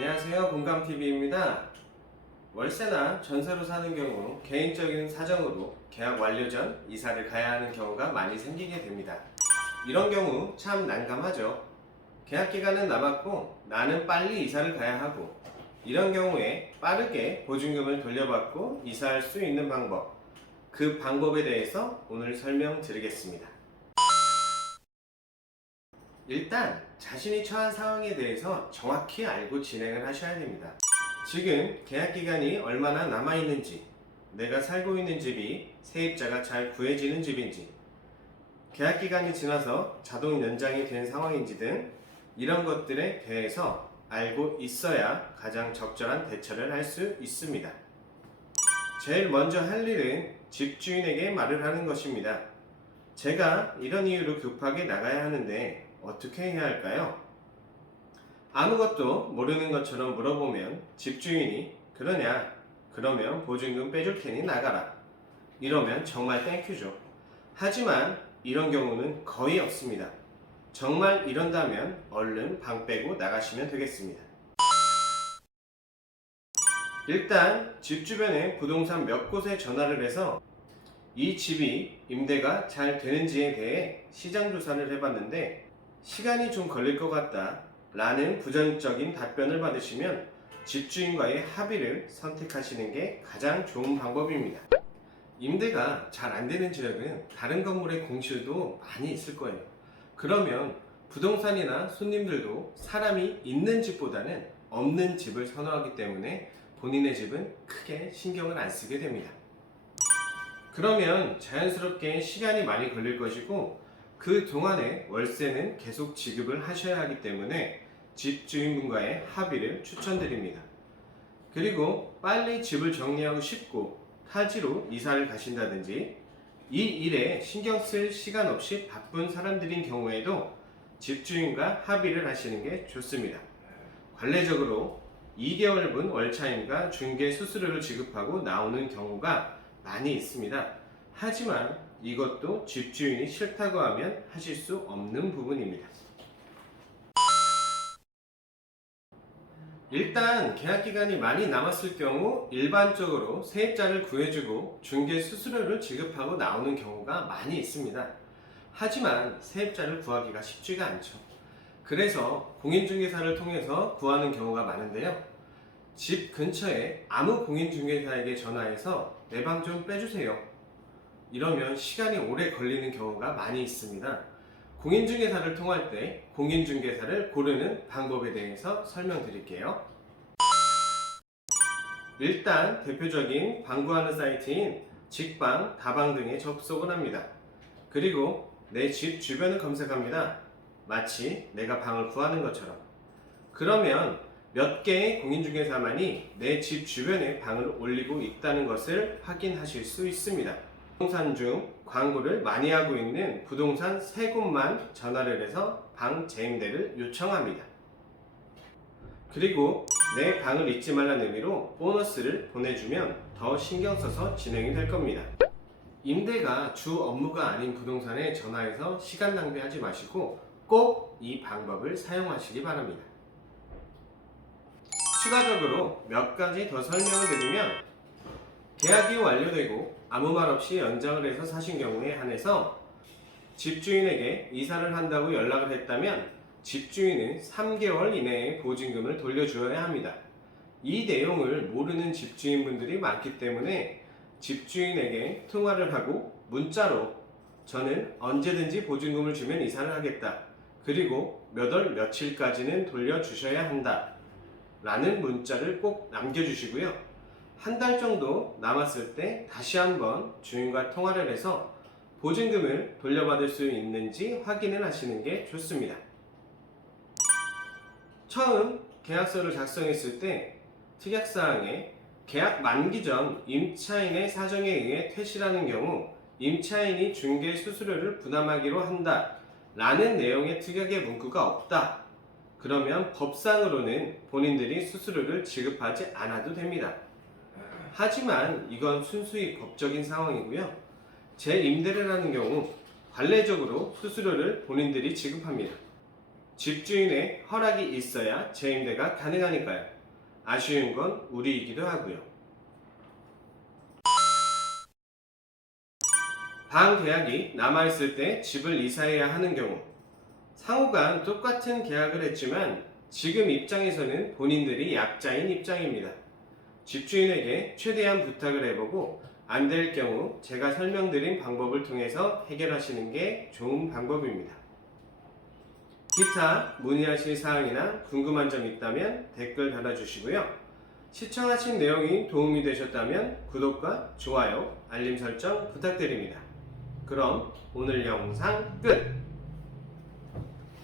안녕하세요. 공감TV입니다. 월세나 전세로 사는 경우 개인적인 사정으로 계약 완료 전 이사를 가야 하는 경우가 많이 생기게 됩니다. 이런 경우 참 난감하죠. 계약 기간은 남았고 나는 빨리 이사를 가야 하고, 이런 경우에 빠르게 보증금을 돌려받고 이사할 수 있는 방법, 그 방법에 대해서 오늘 설명드리겠습니다. 일단 자신이 처한 상황에 대해서 정확히 알고 진행을 하셔야 됩니다. 지금 계약 기간이 얼마나 남아있는지, 내가 살고 있는 집이 세입자가 잘 구해지는 집인지, 계약 기간이 지나서 자동 연장이 된 상황인지 등 이런 것들에 대해서 알고 있어야 가장 적절한 대처를 할 수 있습니다. 제일 먼저 할 일은 집주인에게 말을 하는 것입니다. 제가 이런 이유로 급하게 나가야 하는데 어떻게 해야 할까요? 아무것도 모르는 것처럼 물어보면 집주인이 그러냐? 그러면 보증금 빼줄 테니 나가라. 이러면 정말 땡큐죠. 하지만 이런 경우는 거의 없습니다. 정말 이런다면 얼른 방 빼고 나가시면 되겠습니다. 일단 집 주변에 부동산 몇 곳에 전화를 해서 이 집이 임대가 잘 되는지에 대해 시장 조사를 해봤는데 시간이 좀 걸릴 것 같다 라는 부정적인 답변을 받으시면 집주인과의 합의를 선택하시는 게 가장 좋은 방법입니다. 임대가 잘 안 되는 지역은 다른 건물의 공실도 많이 있을 거예요. 그러면 부동산이나 손님들도 사람이 있는 집보다는 없는 집을 선호하기 때문에 본인의 집은 크게 신경을 안 쓰게 됩니다. 그러면 자연스럽게 시간이 많이 걸릴 것이고, 그 동안에 월세는 계속 지급을 하셔야 하기 때문에 집주인분과의 합의를 추천드립니다. 그리고 빨리 집을 정리하고 싶고 타지로 이사를 가신다든지 이 일에 신경 쓸 시간 없이 바쁜 사람들인 경우에도 집주인과 합의를 하시는 게 좋습니다. 관례적으로 2개월분 월차임과 중개 수수료를 지급하고 나오는 경우가 많이 있습니다. 하지만 이것도 집주인이 싫다고 하면 하실 수 없는 부분입니다. 일단 계약 기간이 많이 남았을 경우 일반적으로 세입자를 구해주고 중개 수수료를 지급하고 나오는 경우가 많이 있습니다. 하지만 세입자를 구하기가 쉽지가 않죠. 그래서 공인중개사를 통해서 구하는 경우가 많은데요. 집 근처에 아무 공인중개사에게 전화해서 내 방 좀 빼주세요. 이러면 시간이 오래 걸리는 경우가 많이 있습니다. 공인중개사를 통할 때 공인중개사를 고르는 방법에 대해서 설명드릴게요. 일단 대표적인 방구하는 사이트인 직방, 다방 등에 접속을 합니다. 그리고 내 집 주변을 검색합니다. 마치 내가 방을 구하는 것처럼. 그러면 몇 개의 공인중개사만이 내 집 주변에 방을 올리고 있다는 것을 확인하실 수 있습니다. 부동산 중 광고를 많이 하고 있는 부동산 3곳만 전화를 해서 방 재임대를 요청합니다. 그리고 내 방을 잊지 말라는 의미로 보너스를 보내주면 더 신경 써서 진행이 될 겁니다. 임대가 주 업무가 아닌 부동산에 전화해서 시간 낭비하지 마시고 꼭 이 방법을 사용하시기 바랍니다. 추가적으로 몇 가지 더 설명을 드리면, 계약이 완료되고 아무 말 없이 연장을 해서 사신 경우에 한해서 집주인에게 이사를 한다고 연락을 했다면 집주인은 3개월 이내에 보증금을 돌려주어야 합니다. 이 내용을 모르는 집주인분들이 많기 때문에 집주인에게 통화를 하고 문자로 저는 언제든지 보증금을 주면 이사를 하겠다. 그리고 몇 월 며칠까지는 돌려주셔야 한다. 라는 문자를 꼭 남겨주시고요. 한 달 정도 남았을 때 다시 한번 주인과 통화를 해서 보증금을 돌려받을 수 있는지 확인을 하시는 게 좋습니다. 처음 계약서를 작성했을 때 특약사항에 계약 만기 전 임차인의 사정에 의해 퇴실하는 경우 임차인이 중개 수수료를 부담하기로 한다 라는 내용의 특약의 문구가 없다. 그러면 법상으로는 본인들이 수수료를 지급하지 않아도 됩니다. 하지만 이건 순수히 법적인 상황이고요. 재임대를 하는 경우 관례적으로 수수료를 본인들이 지급합니다. 집주인의 허락이 있어야 재임대가 가능하니까요. 아쉬운 건 우리이기도 하고요. 방 계약이 남아있을 때 집을 이사해야 하는 경우, 상호간 똑같은 계약을 했지만 지금 입장에서는 본인들이 약자인 입장입니다. 집주인에게 최대한 부탁을 해보고 안 될 경우 제가 설명드린 방법을 통해서 해결하시는 게 좋은 방법입니다. 기타 문의하실 사항이나 궁금한 점 있다면 댓글 달아주시고요. 시청하신 내용이 도움이 되셨다면 구독과 좋아요, 알림 설정 부탁드립니다. 그럼 오늘 영상 끝!